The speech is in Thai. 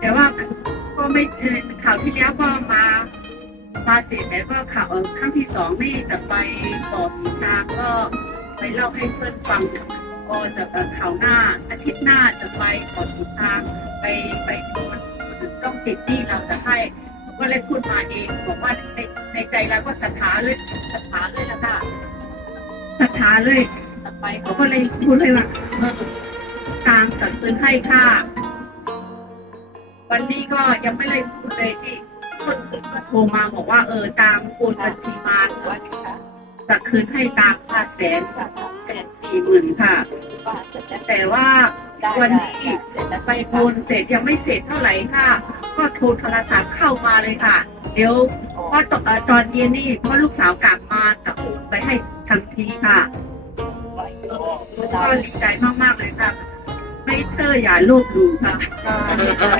แต่ว่าก็ไม่เชิญข่าวที่แล้วก็มามาเสร็จแล้วก็ข่าวเออครั้งที่สองนี่จะไปบ่อสีชาก็ไปเล่าให้เพื่อนฟังก็จะเอ่อข่าวหน้าอาทิตย์หน้าจะไปบ่อสีชาไปไปดูต้องติดหนี่เราจะให้ผมก็เลยพูดมาเองบอกว่าในในใจแล้วก็ศรัทธาเลยศรัทธาเลยละค่ะศรัทธาเลยจะไปเขาก็เลยพูดเลยว่าเออตามจัดปืนให้ค่ะ วันนี้ก็ยังไม่เลยพูดเลยที่คนอื่นก็โทรมาบอกว่าเออตามโอนบัญชีมาว่าไงคะจะคืนให้ตามค่าแสนค่ะแสนสี่หมื่นค่ะว่าจะได้แต่ว่าได้วันนี้ได้เสร็จแล้วไปโอนเสร็จยังไม่เสร็จเท่าไหร่ค่ะ ก็โทรโทรศัพท์เข้ามาเลยค่ะ เดี๋ยวพอตอนตอนเย็นนี่พ่อลูกสาวกลับมาจะโอนไปให้ทันทีค่ะก็ดีใจมากๆเลยค่ะ ไม่เชื่ออย่าลูกดูค่ะค่ะค่ะโอเค